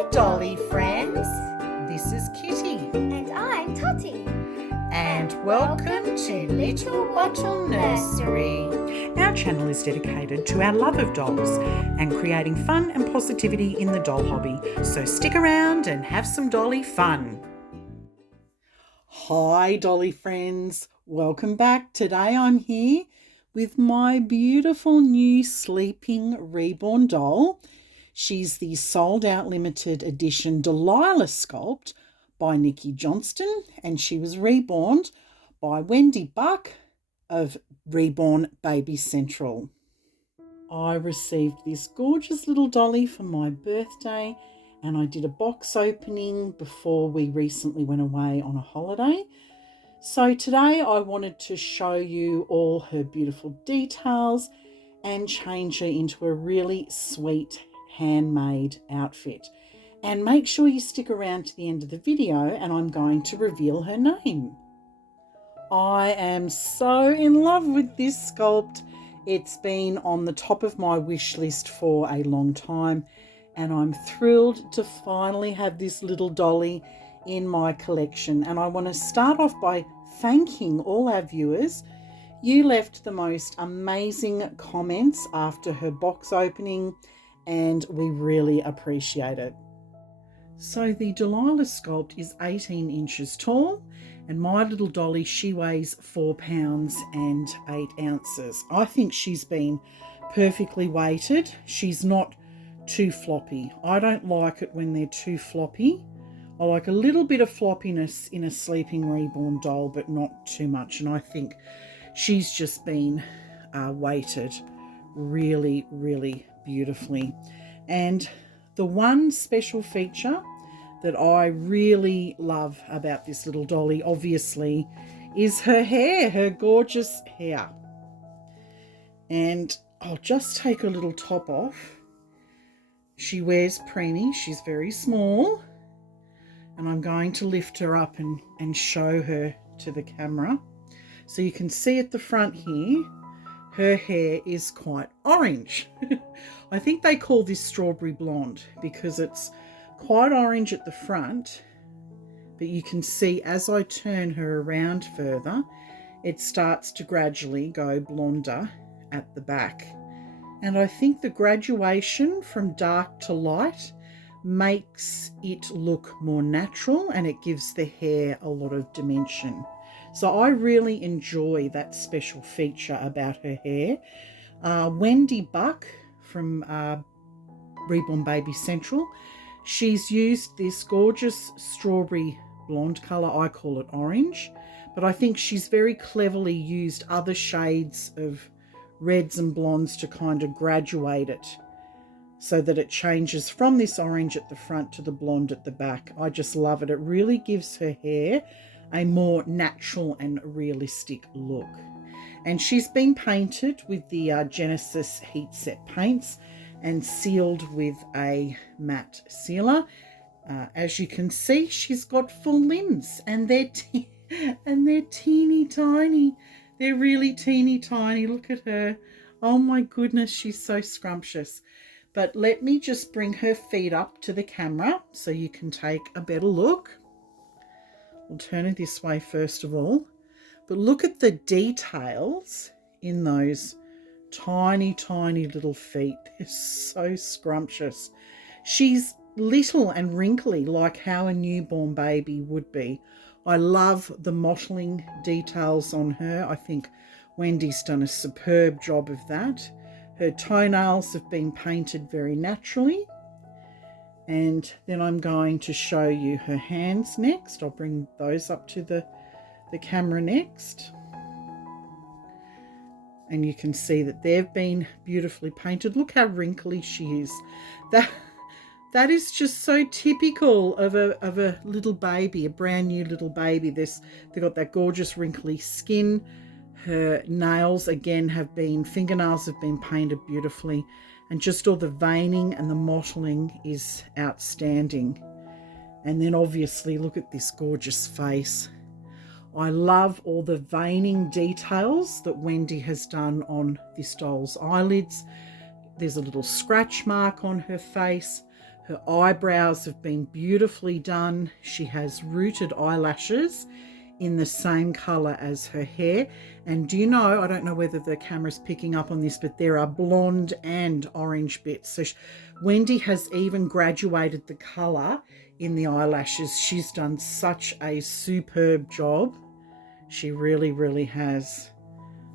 Hi, Dolly friends. This is Kitty. And I'm Totty. And welcome to Little Bottle Nursery. Our channel is dedicated to our love of dolls and creating fun and positivity in the doll hobby. So stick around and have some dolly fun. Hi, Dolly friends. Welcome back. Today I'm here with my beautiful new sleeping reborn doll. She's the sold out limited edition Delilah sculpt by Nikki Johnston, and she was reborn by Wendy Buck of Reborn Baby Central. I received this gorgeous little dolly for my birthday, and I did a box opening before we recently went away on a holiday. So today I wanted to show you all her beautiful details and change her into a really sweet handmade outfit. And make sure you stick around to the end of the video and I'm going to reveal her name. I am so in love with this sculpt. It's been on the top of my wish list for a long time, and I'm thrilled to finally have this little dolly in my collection. And I want to start off by thanking all our viewers. You left the most amazing comments after her box opening, and we really appreciate it. So the Delilah sculpt is 18 inches tall, and my little dolly, she weighs 4 pounds and 8 ounces. I think she's been perfectly weighted. She's not too floppy. I don't like it when they're too floppy. I like a little bit of floppiness in a sleeping reborn doll, but not too much. And I think she's just been weighted really, really beautifully. And the one special feature that I really love about this little dolly, obviously, is her hair, her gorgeous hair. And I'll just take her little top off. She wears preemie. She's very small. And I'm going to lift her up and show her to the camera. So you can see at the front here, her hair is quite orange. I think they call this strawberry blonde because it's quite orange at the front, but you can see as I turn her around further, it starts to gradually go blonder at the back. And I think the graduation from dark to light makes it look more natural, and it gives the hair a lot of dimension. So I really enjoy that special feature about her hair. Wendy Buck from Reborn Baby Central, she's used this gorgeous strawberry blonde colour. I call it orange, but I think she's very cleverly used other shades of reds and blondes to kind of graduate it so that it changes from this orange at the front to the blonde at the back. I just love it. It really gives her hair a more natural and realistic look. And she's been painted with the Genesis Heat Set paints and sealed with a matte sealer. As you can see, she's got full limbs, and they're teeny tiny. They're really teeny tiny. Look at her. Oh my goodness, she's so scrumptious. But let me just bring her feet up to the camera so you can take a better look. We'll turn her this way first of all. But look at the details in those tiny, tiny little feet. They're so scrumptious. She's little and wrinkly like how a newborn baby would be. I love the mottling details on her. I think Wendy's done a superb job of that. Her toenails have been painted very naturally. And then I'm going to show you her hands next. I'll bring those up to the camera next. And you can see that they've been beautifully painted. Look how wrinkly she is. That is just so typical of a little baby, a brand new little baby. They've got that gorgeous wrinkly skin. Her nails, again, fingernails have been painted beautifully. And just all the veining and the mottling is outstanding. And then obviously look at this gorgeous face. I love all the veining details that Wendy has done on this doll's eyelids. There's a little scratch mark on her face. Her eyebrows have been beautifully done. She has rooted eyelashes in the same colour as her hair. And do you know, I don't know whether the camera's picking up on this, but there are blonde and orange bits. So Wendy has even graduated the colour in the eyelashes. She's done such a superb job. She really, really has,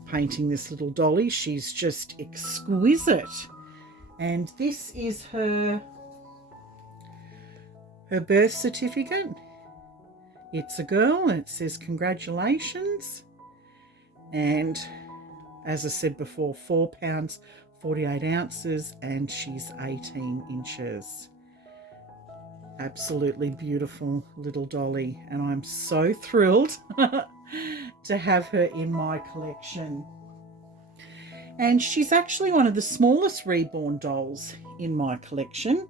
painting this little dolly. She's just exquisite. And this is her birth certificate. It's a girl and it says congratulations. And as I said before, 4 pounds, 48 ounces, and she's 18 inches. Absolutely beautiful little dolly. And I'm so thrilled to have her in my collection. And she's actually one of the smallest reborn dolls in my collection,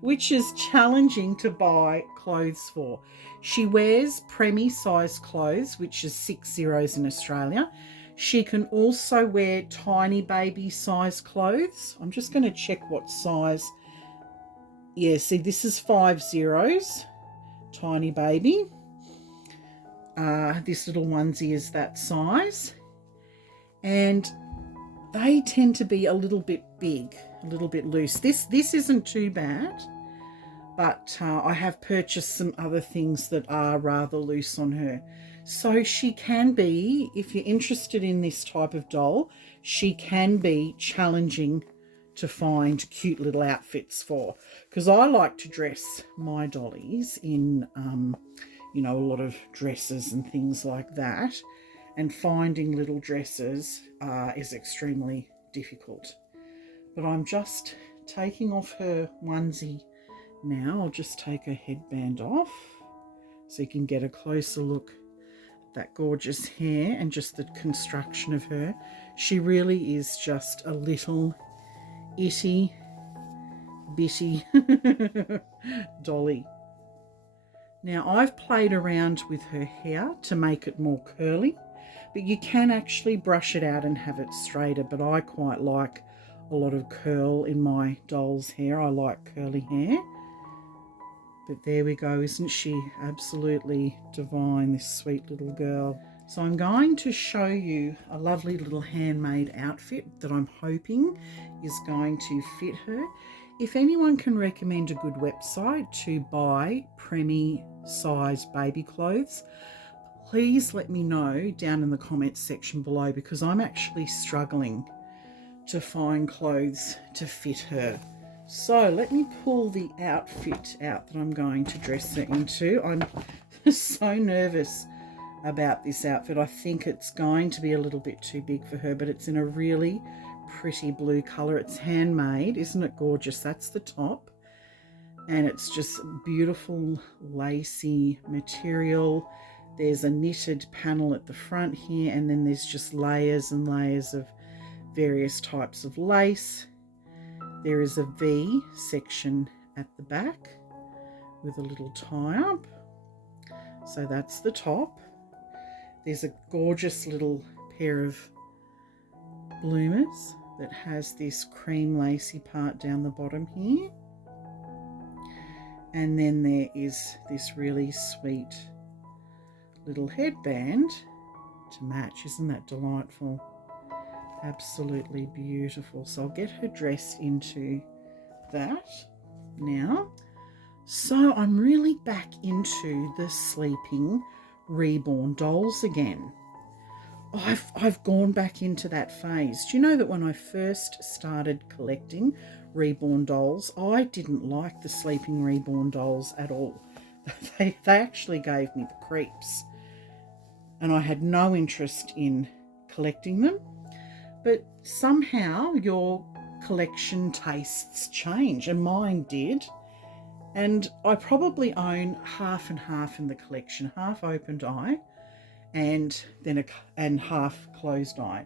which is challenging to buy clothes for. She wears preemie size clothes, which is 6 in Australia. She can also wear tiny baby size clothes. I'm just going to check what size. Yeah, see, this is 5 zeros, tiny baby. This little onesie is that size. And they tend to be a little bit big, a little bit loose. This isn't too bad, but I have purchased some other things that are rather loose on her. So she can be, if you're interested in this type of doll, she can be challenging to find cute little outfits for, because I like to dress my dollies in, you know, a lot of dresses and things like that. And finding little dresses is extremely difficult. But I'm just taking off her onesie now. I'll just take her headband off so you can get a closer look at that gorgeous hair and just the construction of her. She really is just a little itty bitty dolly. Now I've played around with her hair to make it more curly, but you can actually brush it out and have it straighter, but I quite like a lot of curl in my doll's hair. I like curly hair. But there we go. Isn't she absolutely divine, this sweet little girl? So I'm going to show you a lovely little handmade outfit that I'm hoping is going to fit her. If anyone can recommend a good website to buy preemie size baby clothes, please let me know down in the comments section below, because I'm actually struggling to find clothes to fit her. So let me pull the outfit out that I'm going to dress her into. I'm so nervous about this outfit. I think it's going to be a little bit too big for her, but it's in a really pretty blue colour. It's handmade. Isn't it gorgeous? That's the top. And it's just beautiful lacy material. There's a knitted panel at the front here, and then there's just layers and layers of various types of lace. There is a V section at the back with a little tie-up. So that's the top. There's a gorgeous little pair of bloomers that has this cream lacy part down the bottom here. And then there is this really sweet little headband to match. Isn't that delightful? Absolutely beautiful. So I'll get her dressed into that now. So I'm really back into the sleeping reborn dolls again. I've gone back into that phase. Do you know that when I first started collecting reborn dolls, I didn't like the sleeping reborn dolls at all. They actually gave me the creeps, and I had no interest in collecting them. But somehow your collection tastes change, and mine did. And I probably own half and half in the collection, half opened eye and then half closed eye.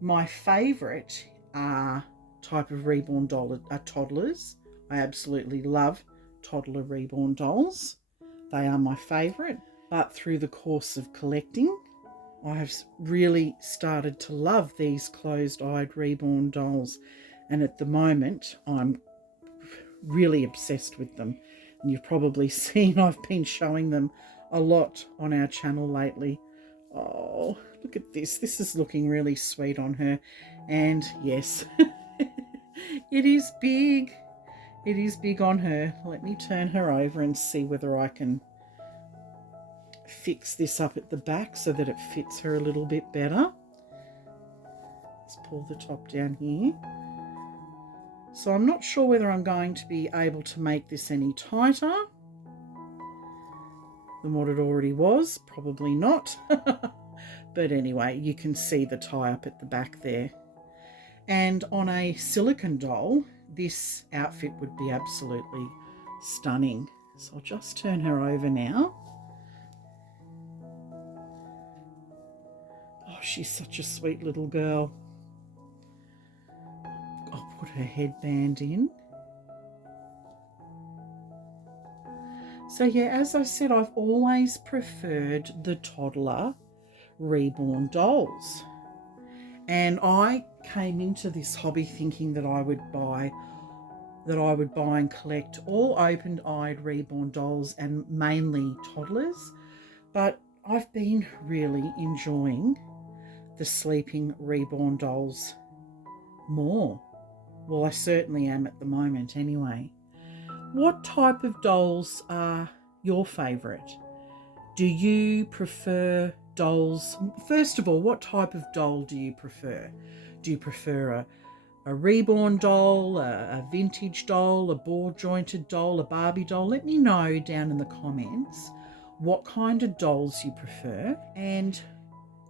My favourite type of reborn doll are toddlers. I absolutely love toddler reborn dolls. They are my favourite. But through the course of collecting, I have really started to love these closed-eyed reborn dolls. And at the moment, I'm really obsessed with them. And you've probably seen I've been showing them a lot on our channel lately. Oh, look at this. This is looking really sweet on her. And yes, it is big. It is big on her. Let me turn her over and see whether I can fix this up at the back so that it fits her a little bit better. Let's pull the top down here. So I'm not sure whether I'm going to be able to make this any tighter than what it already was. Probably not. But anyway, you can see the tie up at the back there. And on a silicone doll, this outfit would be absolutely stunning. So I'll just turn her over now. Oh, she's such a sweet little girl. I'll put her headband in. So yeah, as I said, I've always preferred the toddler reborn dolls. And I came into this hobby thinking that I would buy and collect all open-eyed reborn dolls and mainly toddlers. But I've been really enjoying the sleeping reborn dolls more. Well, I certainly am at the moment anyway. What type of dolls are your favourite? Do you prefer dolls? First of all, what type of doll do you prefer? Do you prefer a reborn doll, a vintage doll, a ball-jointed doll, a Barbie doll? Let me know down in the comments what kind of dolls you prefer, and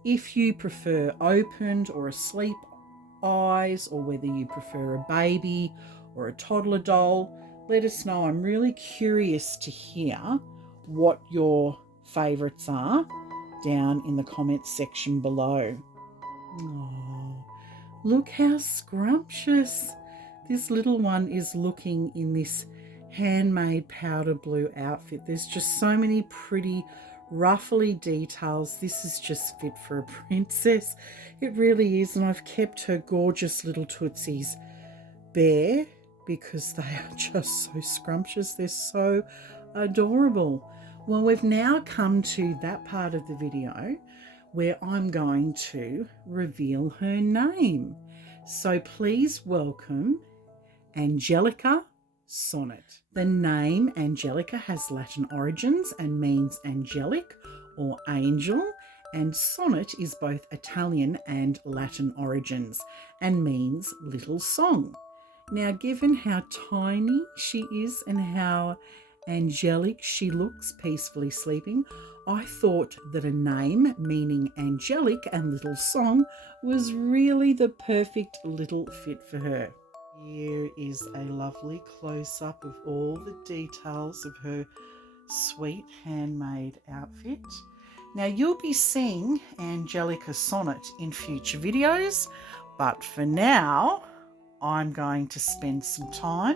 if you prefer opened or asleep eyes, or whether you prefer a baby or a toddler doll. Let us know. I'm really curious to hear what your favourites are down in the comments section below. Oh, look how scrumptious this little one is looking in this handmade powder blue outfit. There's just so many pretty ruffly details. This is just fit for a princess. It really is. And I've kept her gorgeous little tootsies bare because they are just so scrumptious. They're so adorable. Well, we've now come to that part of the video where I'm going to reveal her name. So please welcome Angelica Sonnet. The name Angelica has Latin origins and means angelic or angel, and sonnet is both Italian and Latin origins and means little song. Now, given how tiny she is and how angelic she looks peacefully sleeping, I thought that a name meaning angelic and little song was really the perfect little fit for her. Here is a lovely close-up of all the details of her sweet handmade outfit. Now, you'll be seeing Angelica Sonnet in future videos, but for now, I'm going to spend some time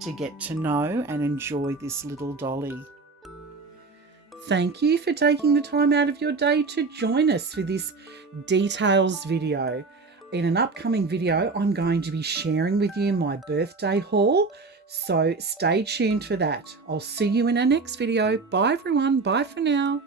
to get to know and enjoy this little dolly. Thank you for taking the time out of your day to join us for this details video. In an upcoming video, I'm going to be sharing with you my birthday haul, so stay tuned for that. I'll see you in our next video. Bye everyone. Bye for now.